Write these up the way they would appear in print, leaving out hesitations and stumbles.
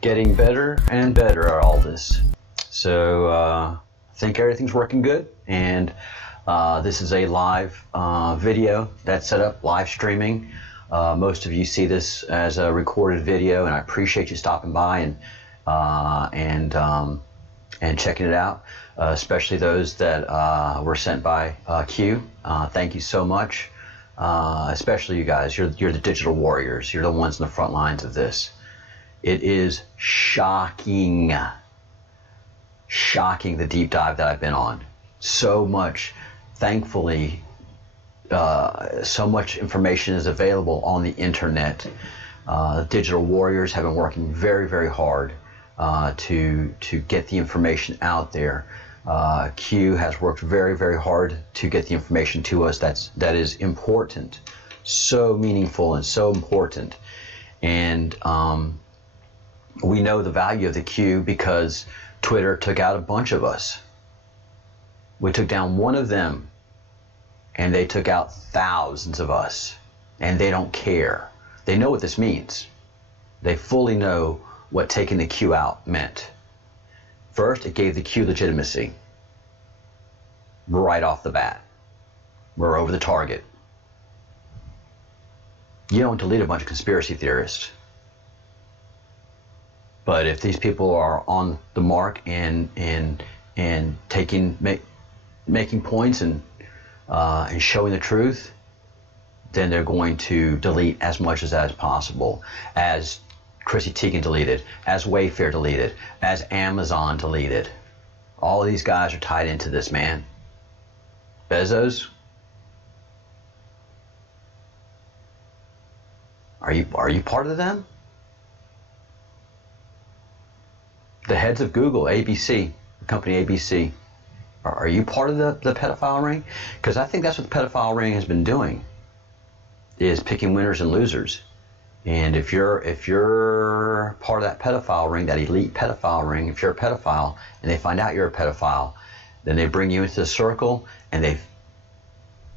Getting better and better at all this. So I think everything's working good, and this is a live video that's set up, live streaming. Most of you see this as a recorded video, and I appreciate you stopping by and checking it out, especially those that were sent by Q. Thank you so much, especially you guys. You're the digital warriors. You're the ones in the front lines of this. It is shocking the deep dive that I've been on. So much, thankfully, so much information is available on the internet. Digital warriors have been working very, very hard to get the information out there. Q has worked very, very hard to get the information to us that is important, so meaningful and so important. And we know the value of the Q because Twitter took out a bunch of us. We took down one of them, and they took out thousands of us, and they don't care. They know what this means. They fully know what taking the Q out meant. First, it gave the Q legitimacy. Right off the bat. We're over the target. You don't delete a bunch of conspiracy theorists. But if these people are on the mark and making points and showing the truth, then they're going to delete as much of that as possible. As Chrissy Teigen deleted, as Wayfair deleted, as Amazon deleted. All of these guys are tied into this, man. Bezos, are you part of them? The heads of Google, ABC, the company ABC, are you part of the pedophile ring? Because I think that's what the pedophile ring has been doing, is picking winners and losers. And if you're part of that pedophile ring, that elite pedophile ring, if you're a pedophile and they find out you're a pedophile, then they bring you into the circle and they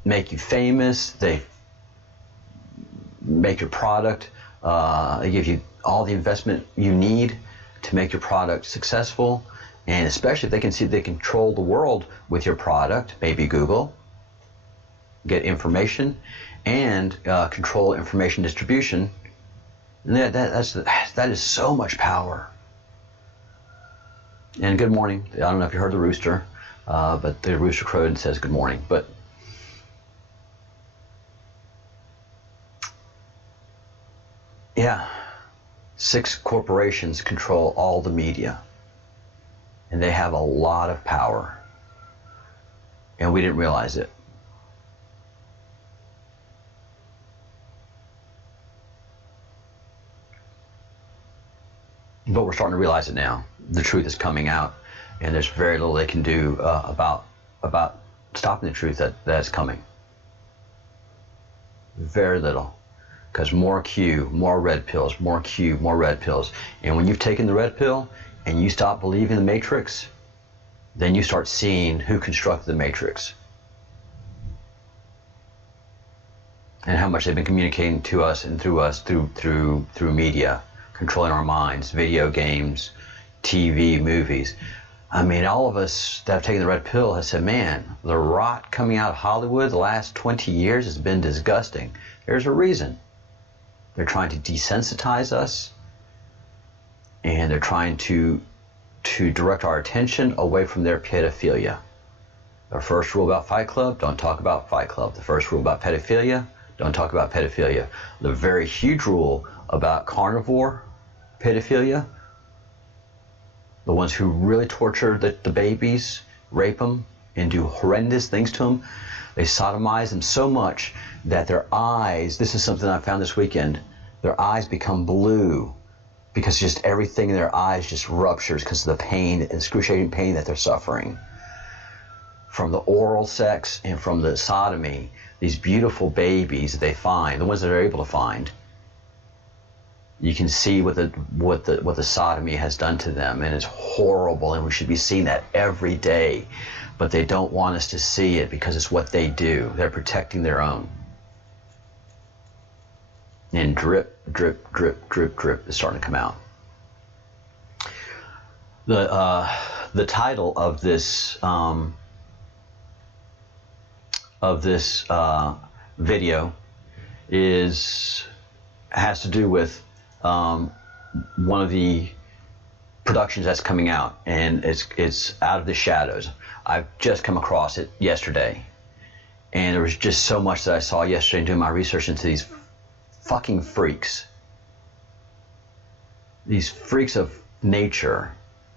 make you famous. They make your product. They give you all the investment you need to make your product successful, and especially if they can see they control the world with your product, maybe Google, get information and control information distribution, and that is so much power. And good morning. I don't know if you heard the rooster, but the rooster crowed and says good morning. But yeah. 6 corporations control all the media, and they have a lot of power, and we didn't realize it. But we're starting to realize it now. The truth is coming out, and there's very little they can do about stopping the truth that's coming. Very little. Because more Q, more red pills, more Q, more red pills. And when you've taken the red pill and you stop believing the Matrix, then you start seeing who constructed the Matrix. And how much they've been communicating to us and through us through media, controlling our minds, video games, TV, movies. I mean, all of us that have taken the red pill have said, man, the rot coming out of Hollywood the last 20 years has been disgusting. There's a reason. They're trying to desensitize us. and they're trying to direct our attention away from their pedophilia. The first rule about Fight Club, don't talk about Fight Club. The first rule about pedophilia, don't talk about pedophilia. The very huge rule about carnivore pedophilia, the ones who really torture the babies, rape them, and do horrendous things to them, they sodomize them so much that their eyes, this is something I found this weekend, their eyes become blue because just everything in their eyes just ruptures because of the pain, excruciating pain that they're suffering. From the oral sex and from the sodomy, these beautiful babies that they find, the ones that are able to find, you can see what the sodomy has done to them, and it's horrible, and we should be seeing that every day. But they don't want us to see it because it's what they do. They're protecting their own. And drip, drip, drip, drip, drip is starting to come out. The title of this video has to do with one of the productions that's coming out, and it's Out of the Shadows. I've just come across it yesterday, and there was just so much that I saw yesterday doing my research into these fucking freaks, these freaks of nature,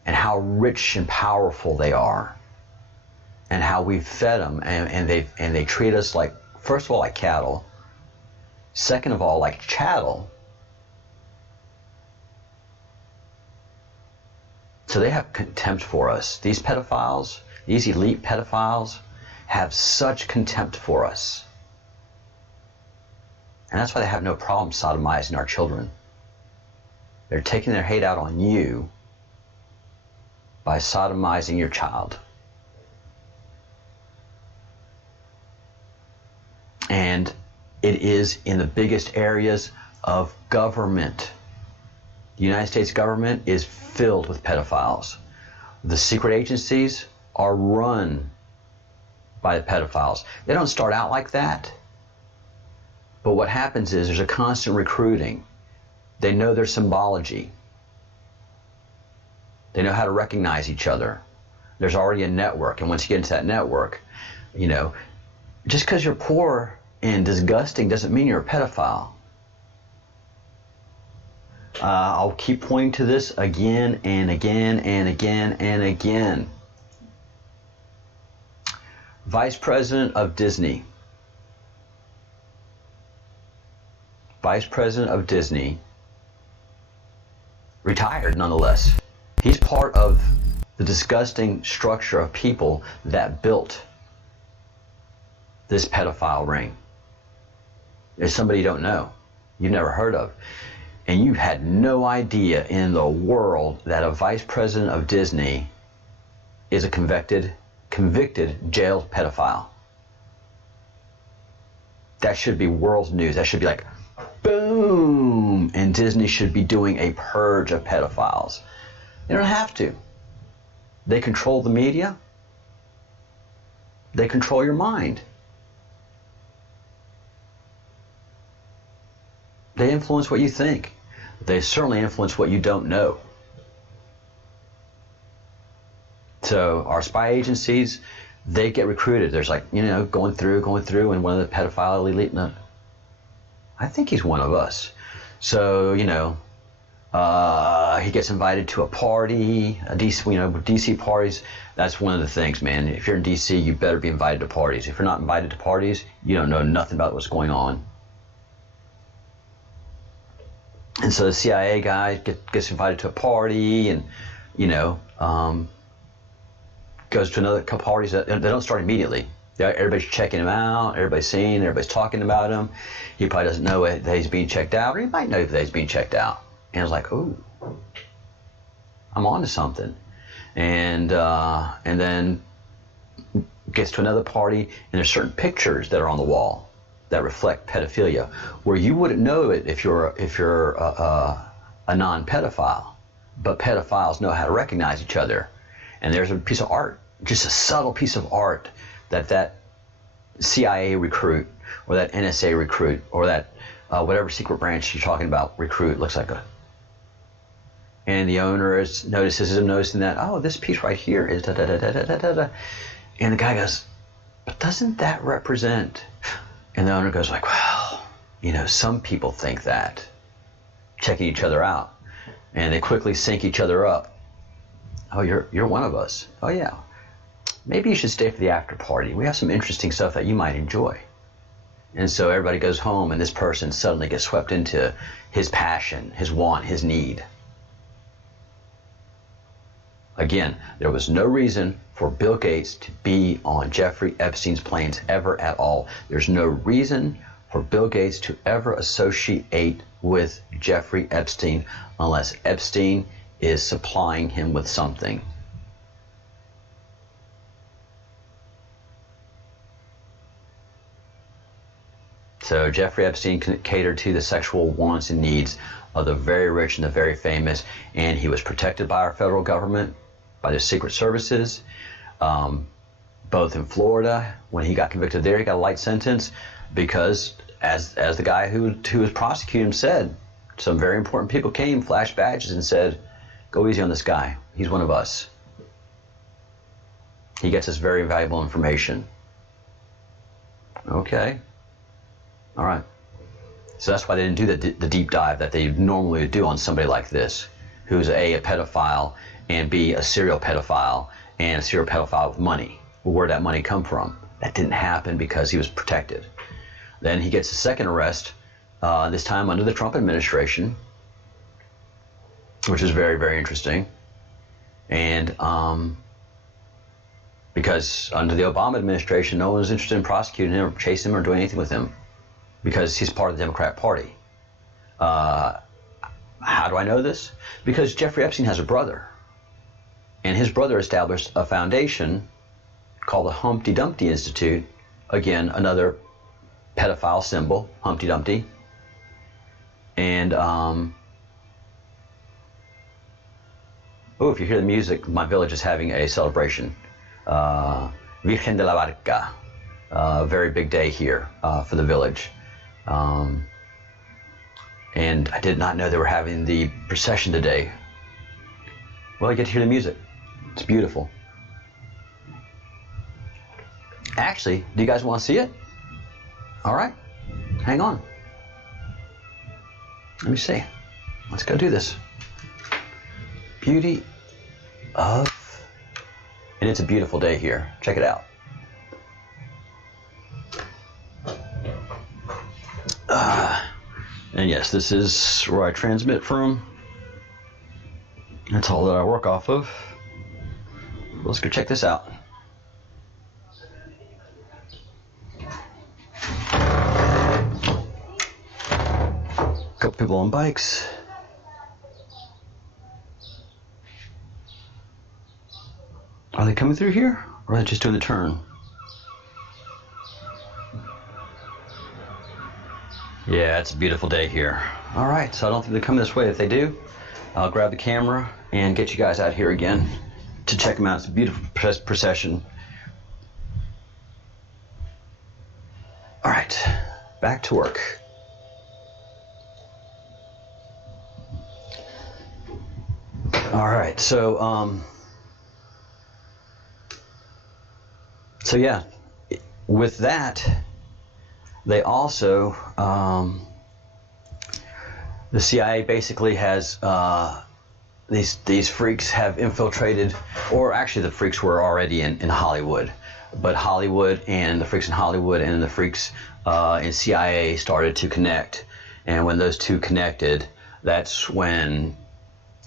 and how rich and powerful they are, and how we've fed them, and they treat us like, first of all, like cattle, second of all, like chattel. So they have contempt for us. These pedophiles, these elite pedophiles, have such contempt for us. And that's why they have no problem sodomizing our children. They're taking their hate out on you by sodomizing your child. And it is in the biggest areas of government. The United States government is filled with pedophiles. The secret agencies are run by the pedophiles. They don't start out like that. But what happens is there's a constant recruiting. They know their symbology. They know how to recognize each other. There's already a network. And once you get into that network, you know, just because you're poor and disgusting doesn't mean you're a pedophile. I'll keep pointing to this again and again and again and again. Vice President of Disney. Vice President of Disney, retired nonetheless. He's part of the disgusting structure of people that built this pedophile ring. There's somebody you don't know, you've never heard of, and you had no idea in the world that a vice president of Disney is a convicted jailed pedophile. That should be world news. That should be like, boom, and Disney should be doing a purge of pedophiles. They don't have to. They control the media. They control your mind. They influence what you think. They certainly influence what you don't know. So our spy agencies, they get recruited. There's like, you know, going through, and one of the pedophile elite, I think he's one of us. So, you know, he gets invited to a party, a DC, you know, DC parties. That's one of the things, man. If you're in DC, you better be invited to parties. If you're not invited to parties, you don't know nothing about what's going on. And so the CIA guy gets invited to a party, and, you know, goes to another couple parties. They don't start immediately. Everybody's checking him out, everybody's seeing, everybody's talking about him. He probably doesn't know that he's being checked out, or he might know that he's being checked out. And it's like, ooh, I'm on to something. And then gets to another party, and there's certain pictures that are on the wall that reflect pedophilia, where you wouldn't know it if you're a non-pedophile, but pedophiles know how to recognize each other. And there's a piece of art, just a subtle piece of art, that CIA recruit, or that NSA recruit, or that whatever secret branch you're talking about recruit looks like And the owner notices him noticing that, oh, this piece right here is da da da da da da da. And the guy goes, but doesn't that represent? And the owner goes like, well, some people think that, checking each other out, and they quickly sync each other up. Oh, you're one of us. Oh yeah, maybe you should stay for the after party. We have some interesting stuff that you might enjoy. And so everybody goes home, and this person suddenly gets swept into his passion, his want, his need. Again, there was no reason for Bill Gates to be on Jeffrey Epstein's planes ever at all. There's no reason for Bill Gates to ever associate with Jeffrey Epstein unless Epstein is supplying him with something. So Jeffrey Epstein catered to the sexual wants and needs of the very rich and the very famous, and he was protected by our federal government, by the secret services, both in Florida. When he got convicted there, he got a light sentence because, as the guy who was prosecuting him said, some very important people came, flashed badges, and said, go easy on this guy. He's one of us. He gets us very valuable information. Okay. All right. So that's why they didn't do the deep dive that they normally would do on somebody like this, who's A, a pedophile, and B, a serial pedophile, and a serial pedophile with money. Well, where'd that money come from? That didn't happen because he was protected. Then he gets a second arrest, this time under the Trump administration, which is very, very interesting. And because under the Obama administration, no one was interested in prosecuting him or chasing him or doing anything with him because he's part of the Democrat Party. How do I know this? Because Jeffrey Epstein has a brother. And his brother established a foundation called the Humpty Dumpty Institute. Again, another pedophile symbol, Humpty Dumpty. And, if you hear the music, my village is having a celebration. Virgen de la Barca. Very big day here for the village. And I did not know they were having the procession today. Well, you get to hear the music. It's beautiful. Actually, do you guys want to see it? All right, hang on. Let me see. Let's go do this. Beauty of... And it's a beautiful day here. Check it out. And yes, this is where I transmit from. That's all that I work off of. Let's go check this out. A couple people on bikes. Are they coming through here? Or are they just doing the turn? Yeah, it's a beautiful day here. All right, so I don't think they're coming this way. If they do, I'll grab the camera and get you guys out here again to check them out. It's a beautiful procession. All right, back to work. All right, so yeah, with that, they also, the CIA basically has, these freaks have infiltrated, or actually the freaks were already in Hollywood, but Hollywood and the freaks in Hollywood and the freaks in CIA started to connect. And when those two connected, that's when,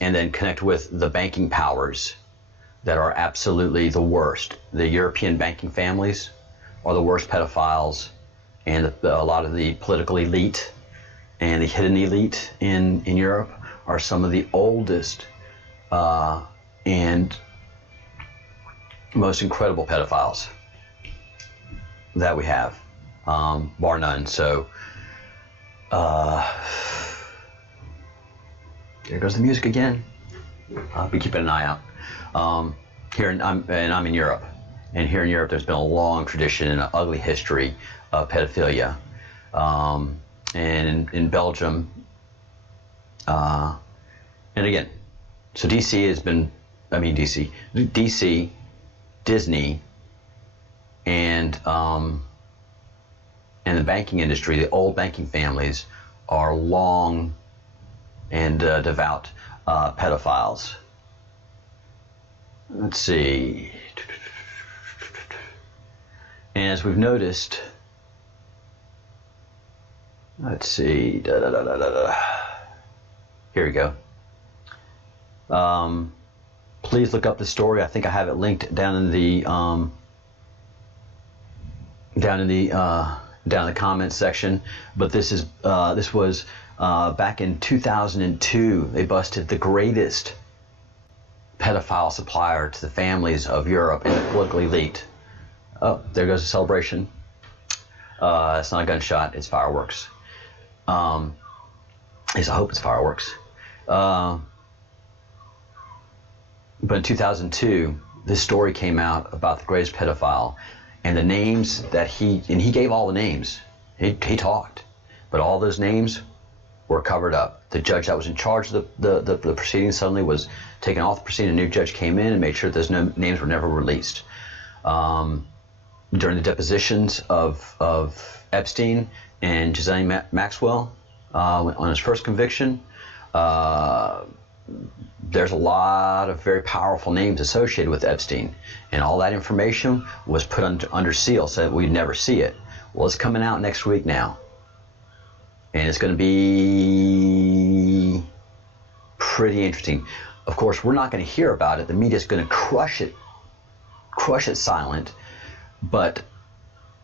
and then connect with the banking powers that are absolutely the worst. The European banking families are the worst pedophiles, and a lot of the political elite and the hidden elite in Europe are some of the oldest and most incredible pedophiles that we have, bar none. So there goes the music again. I'll be keeping an eye out. I'm in Europe, and here in Europe there's been a long tradition and an ugly history of pedophilia, and in Belgium, and again, So DC has been, DC, Disney, and the banking industry, the old banking families, are long and devout pedophiles. Let's see. And as we've noticed, let's see. Here we go. Please look up the story. I think I have it linked down in the comments section. But this was back in 2002. They busted the greatest pedophile supplier to the families of Europe and the political elite. Oh, there goes the celebration. It's not a gunshot, it's fireworks. At least I hope it's fireworks. But in 2002, this story came out about the greatest pedophile, and the names that he gave all the names. He talked, but all those names were covered up. The judge that was in charge of the proceedings suddenly was taken off the proceeding. A new judge came in and made sure those names were never released. During the depositions of Epstein and Ghislaine Maxwell on his first conviction, there's a lot of very powerful names associated with Epstein, and all that information was put under seal so that we'd never see it. Well, it's coming out next week now, and it's going to be pretty interesting. Of course, we're not going to hear about it. The media's going to crush it silent. But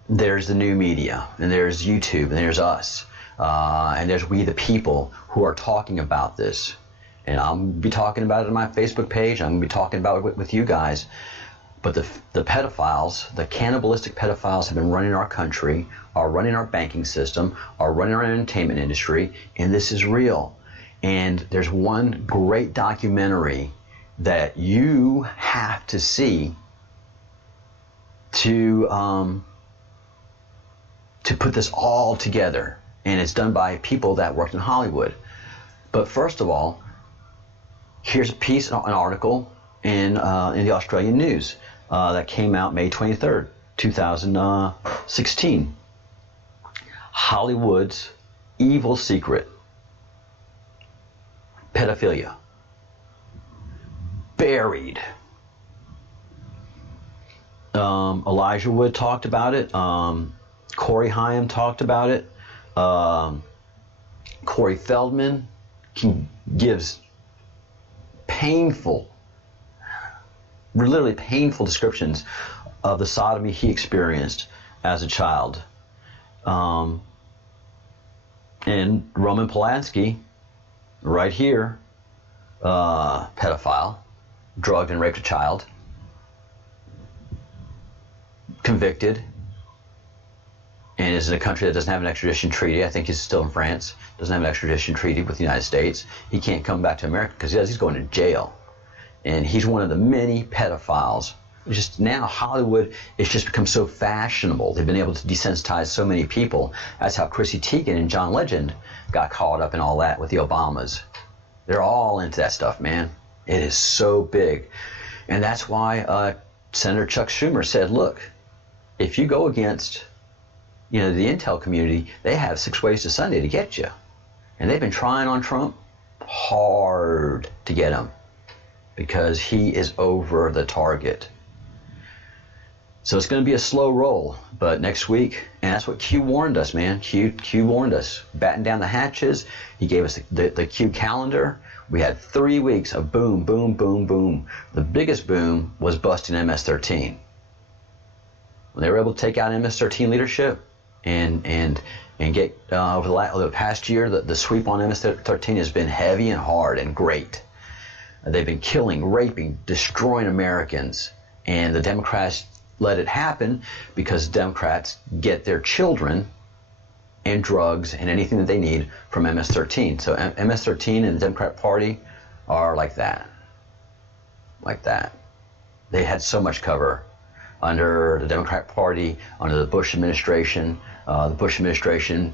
there's the new media, and there's YouTube, and there's us, and there's we the people who are talking about this. And I'm going to be talking about it on my Facebook page. I'm going to be talking about it with you guys. But the pedophiles, the cannibalistic pedophiles, have been running our country, are running our banking system, are running our entertainment industry, and this is real. And there's one great documentary that you have to see to put this all together, and it's done by people that worked in Hollywood. But first of all, here's a piece, an article in the Australian News that came out May 23rd, 2016. Hollywood's evil secret: pedophilia buried. Elijah Wood talked about it. Corey Haim talked about it. Corey Feldman gives literally painful descriptions of the sodomy he experienced as a child. And Roman Polanski, right here, pedophile, drugged and raped a child, convicted, and is in a country that doesn't have an extradition treaty. I think he's still in France. Doesn't have an extradition treaty with the United States. He can't come back to America because he's going to jail. And he's one of the many pedophiles. It's just now Hollywood, it's just become so fashionable. They've been able to desensitize so many people. That's how Chrissy Teigen and John Legend got caught up in all that with the Obamas. They're all into that stuff, man. It is so big. And that's why Senator Chuck Schumer said, look, if you go against, the intel community, they have 6 ways to Sunday to get you. And they've been trying on Trump hard to get him because he is over the target. So it's going to be a slow roll, but next week, and that's what Q warned us, man. Q warned us. Batten down the hatches. He gave us the Q calendar. We had 3 weeks of boom, boom, boom, boom. The biggest boom was busting MS-13. When they were able to take out MS-13 leadership and get over the past year, the sweep on MS-13 has been heavy and hard and great. They've been killing, raping, destroying Americans, and the Democrats let it happen because Democrats get their children and drugs and anything that they need from MS-13. So MS-13 and the Democrat Party are like that. Like that. They had so much cover under the Democrat Party, under the Bush administration. The Bush administration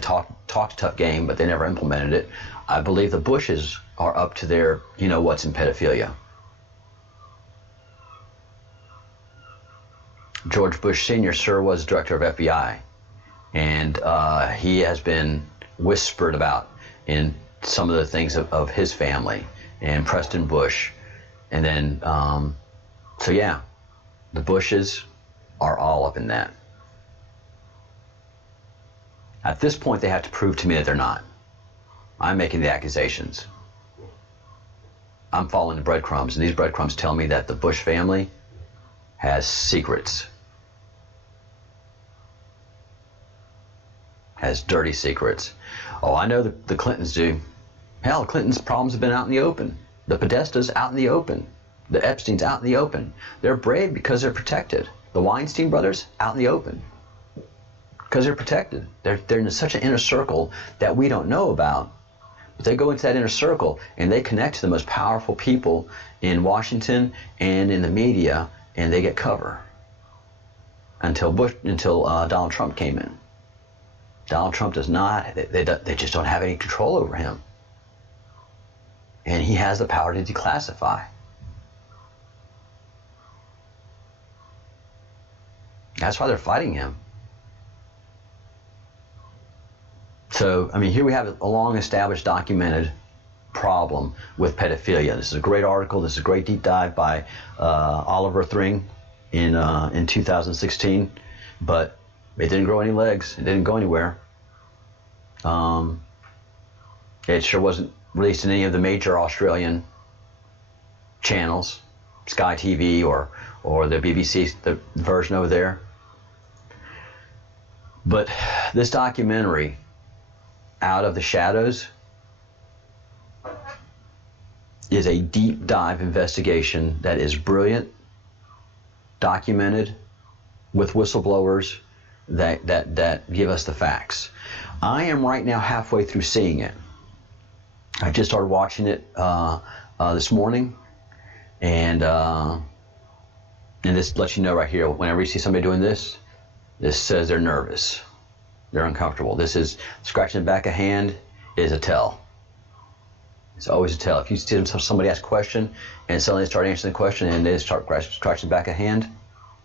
talked a tough game, but they never implemented it. I believe the Bushes are up to their what's in pedophilia. George Bush Sr., sir, was director of FBI, and he has been whispered about in some of the things of his family, and Preston Bush. And then, so yeah, the Bushes are all up in that. At this point, they have to prove to me that they're not. I'm making the accusations. I'm following the breadcrumbs, and these breadcrumbs tell me that the Bush family has secrets. Has dirty secrets. Oh, I know the Clintons do. Hell, Clinton's problems have been out in the open. The Podesta's out in the open. The Epstein's out in the open. They're brave because they're protected. The Weinstein brothers, out in the open. Because they're protected. They're in such an inner circle that we don't know about. But they go into that inner circle and they connect to the most powerful people in Washington and in the media, and they get cover. Until Donald Trump came in. Donald Trump does not, they just don't have any control over him. And he has the power to declassify. That's why they're fighting him. So, I mean, here we have a long established, documented problem with pedophilia. This is a great article. This is a great deep dive by Oliver Thring in 2016. But it didn't grow any legs. It didn't go anywhere. It sure wasn't released in any of the major Australian channels, Sky TV or the BBC, the version over there. But this documentary, Out of the Shadows, is a deep dive investigation that is brilliant, documented, with whistleblowers that give us the facts. I am right now halfway through seeing it. I just started watching it this morning, and this lets you know right here, whenever you see somebody doing this says they're nervous, they're uncomfortable. This is scratching the back of hand is a tell. It's always a tell. If you see somebody ask a question and suddenly they start answering the question and they start scratching the back of hand,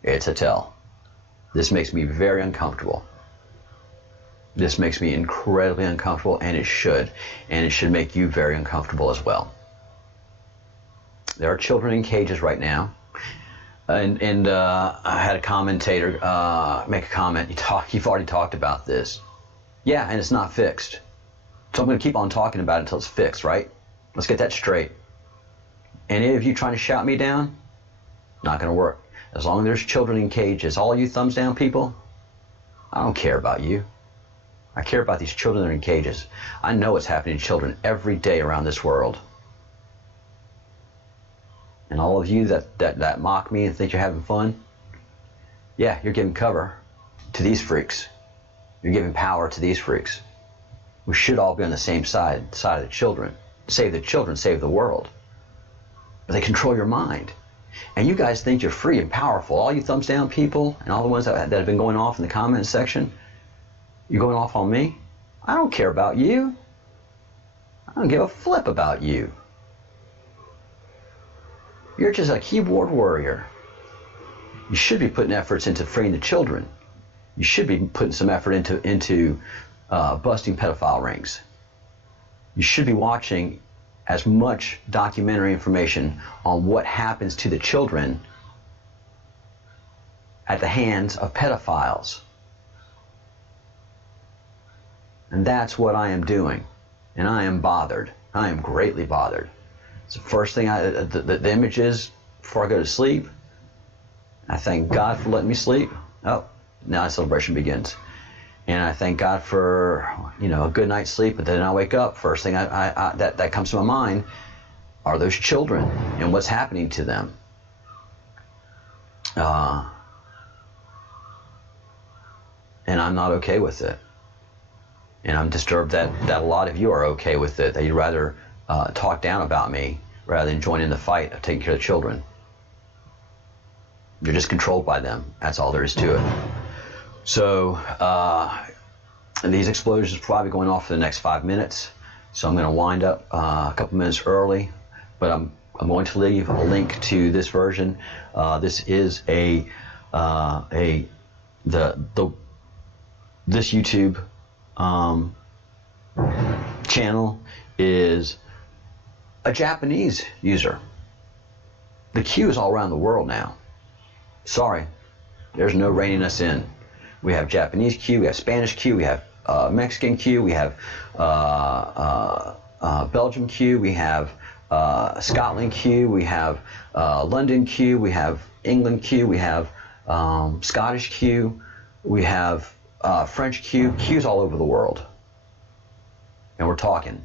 it's a tell. This makes me very uncomfortable. This makes me incredibly uncomfortable, and it should make you very uncomfortable as well. There are children in cages right now, and I had a commentator make a comment. You've already talked about this. Yeah, and it's not fixed. So I'm going to keep on talking about it until it's fixed, right? Let's get that straight. Any of you trying to shout me down? Not going to work. As long as there's children in cages, all you thumbs down people, I don't care about you. I care about these children that are in cages. I know what's happening to children every day around this world. And all of you that mock me and think you're having fun, yeah, you're giving cover to these freaks. You're giving power to these freaks. We should all be on the same side of the children. Save the children, save the world. But they control your mind. And you guys think you're free and powerful. All you thumbs down people and all the ones that have been going off in the comments section, you're going off on me? I don't care about you. I don't give a flip about you. You're just a keyboard warrior. You should be putting efforts into freeing the children. You should be putting some effort into busting pedophile rings. You should be watching as much documentary information on what happens to the children at the hands of pedophiles. And that's what I am doing. And I am bothered. I am greatly bothered. It's the first thing the image is before I go to sleep. I thank God for letting me sleep. Oh, now the celebration begins. And I thank God for, a good night's sleep. But then I wake up, first thing that comes to my mind are those children and what's happening to them. And I'm not okay with it. And I'm disturbed that a lot of you are okay with it, that you'd rather talk down about me rather than join in the fight of taking care of the children. You're just controlled by them. That's all there is to it. So And these explosions are probably going off for the next 5 minutes, so I'm going to wind up a couple minutes early. But I'm going to leave a link to this version. This is this YouTube channel is a Japanese user. The Q is all around the world now. Sorry, there's no reining us in. We have Japanese Q, we have Spanish Q, we have Mexican Q, we have Belgium Q, we have Scotland Q, we have London Q, we have England Q, we have Scottish Q, we have French Q. Q's all over the world. And we're talking,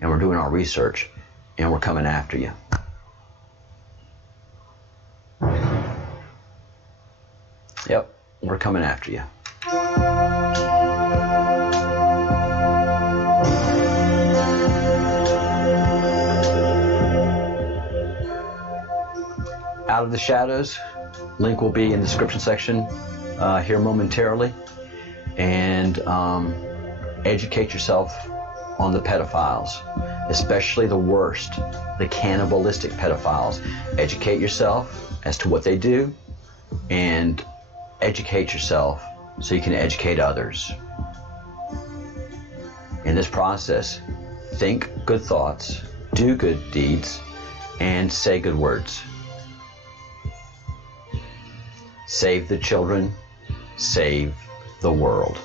and we're doing our research, and we're coming after you. Yep, we're coming after you. Out of the Shadows, link will be in the description section here momentarily. And educate yourself on the pedophiles, especially the worst, the cannibalistic pedophiles. Educate yourself as to what they do, and educate yourself so you can educate others. In this process, think good thoughts, do good deeds, and say good words. Save the children, save the world.